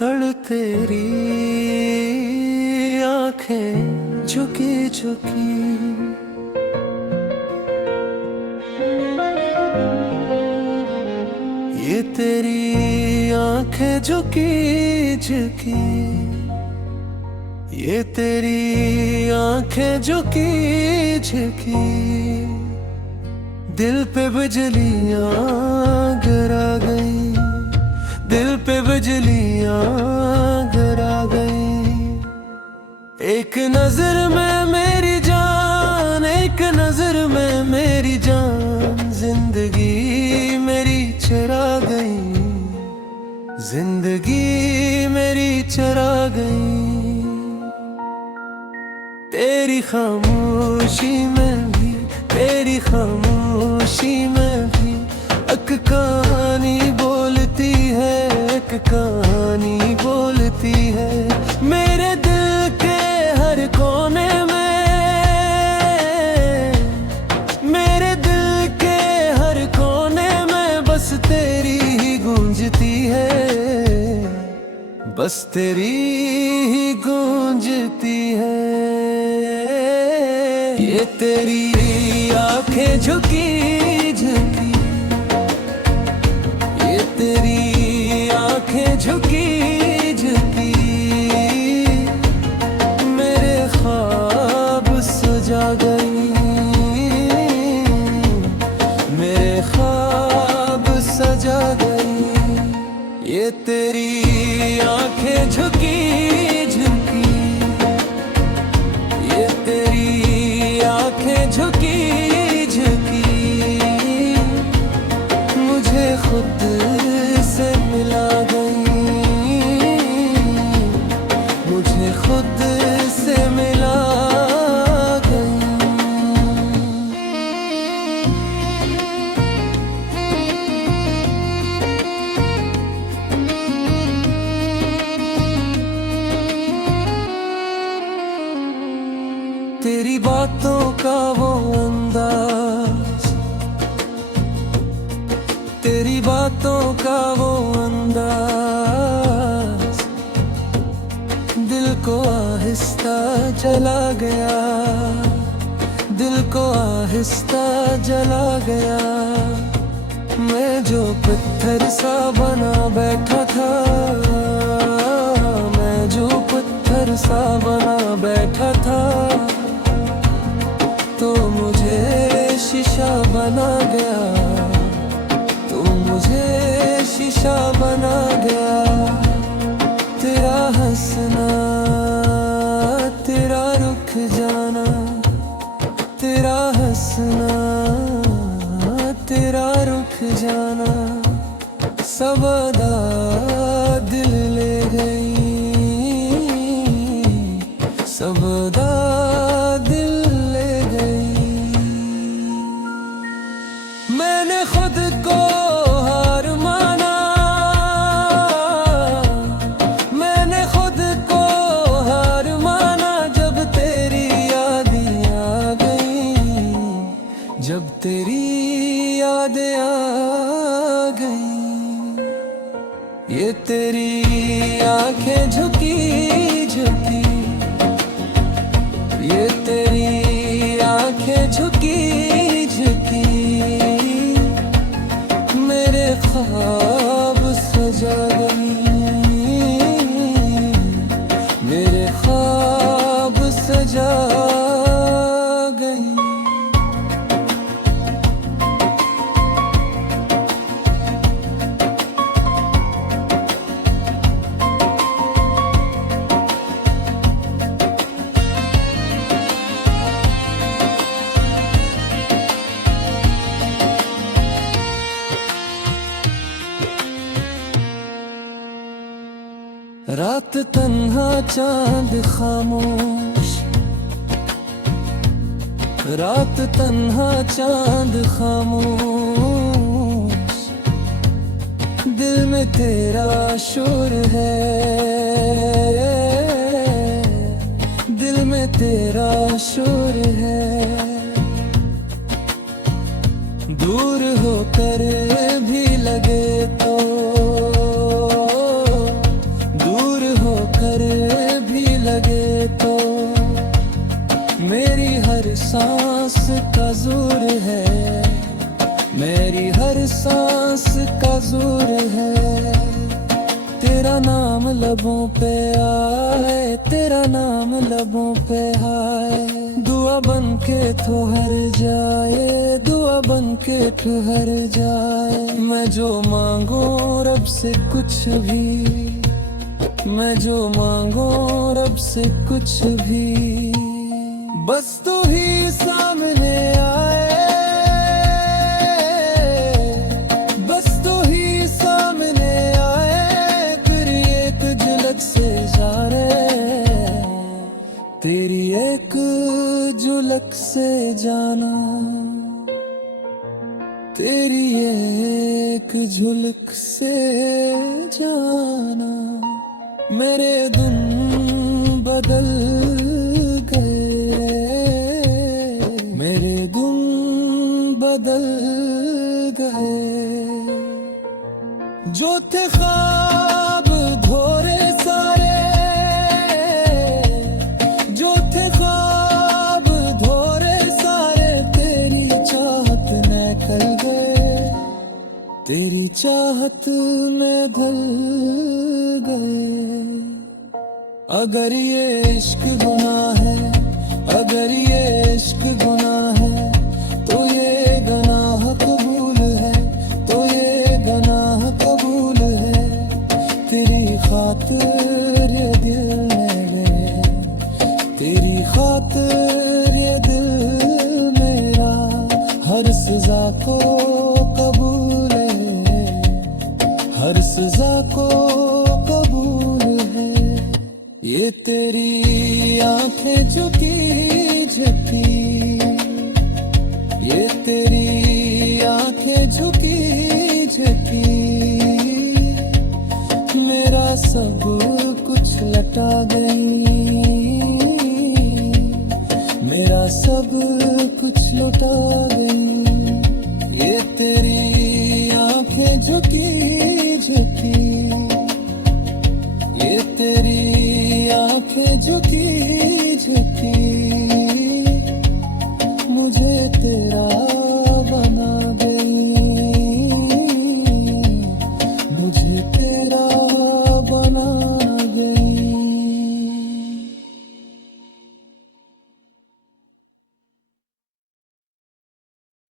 पकड़ तेरी आंखें झुकी झुकी, ये तेरी आंखें झुकी झुकी, ये तेरी आंखें झुकी झुकी, दिल पे बिजलियां गिरा गई, दिल पे बिजलियां गिरा गई। एक नजर में मेरी जान, एक नजर में मेरी जान, जिंदगी मेरी चरा गई, जिंदगी मेरी चरा गई। तेरी खामोशी में भी, तेरी खामोशी में भी एक कहानी बोलती है, एक कहानी बोलती है। मेरे दिल के हर कोने में, मेरे दिल के हर कोने में बस तेरी ही गूंजती है, बस तेरी ही गूंजती है। ये तेरी आंखें झुकी झुकी, ये तेरी आंखें झुकी झुकी, मेरे ख्वाब सजा गई, मेरे ख्वाब सजा गई। ये तेरी आंखें झुकी झुकी, ये तेरी आंखें झुकी झुकी, मुझे खुद से मिला गई, मुझे खुद से मिला गई। तेरी बातों का वो अंदाज, तेरी बातों का वो अंदाज, दिल को आहिस्ता जला गया, दिल को आहिस्ता जला गया। मैं जो पत्थर सा बना बैठा था, मैं जो पत्थर सा बना बैठा था, तो मुझे शीशा बना गया, तो मुझे शीशा बना गया। तेरा हंसना, तेरा रुक जाना, तेरा हंसना, तेरा रुक जाना, सब अदा दिल ले गई, सब अदा मैंने खुद को हार माना, मैंने खुद को हार माना, जब तेरी यादें आ गई, जब तेरी यादें आ गई। ये तेरी आंखें झुकी झुकी, ये तेरी आंखें झुकी झुकी, मेरे ख्वाब सजा गई, मेरे ख्वाब सजा गई। रात तन्हा चांद खामोश, रात तन्हा चांद खामोश, दिल में तेरा शोर है, दिल में तेरा शोर है। दूर होकर भी लगे तो सांस का जोर है, मेरी हर सांस का जोर है। तेरा नाम लबों पे आए, तेरा नाम लबों पे आए। दुआ बन के ठहर जाए, दुआ बन के ठहर जाए। मैं जो मांगू रब से कुछ भी, मैं जो मांगू रब से कुछ भी, बस तू ही सामने आए, बस तू ही सामने आए। तेरी एक झलक से जाने, तेरी एक झलक से जाना, तेरी एक झलक से जाना। मेरे दिन बदल गए, मेरे दिन बदल गए। जो थे ख्वाब धोरे सारे, जो थे ख्वाब धोरे सारे, तेरी चाहत में खल गए, तेरी चाहत में ढल गए। अगर ये इश्क गुनाह है, अगर ये इश्क गुनाह है, तो ये गुनाह कबूल है, तो ये गुनाह कबूल है। तेरी खातिर ये दिल में गए, तेरी खातिर ये दिल मेरा हर सजा को कबूल है, हर सजा को कबूल है। ये तेरी आंखें झुकी झुकी, ये तेरी आंखें झुकी झुकी, मेरा सब कुछ लटा गई, मेरा सब कुछ लुटा गई। ये तेरी आंखें झुकी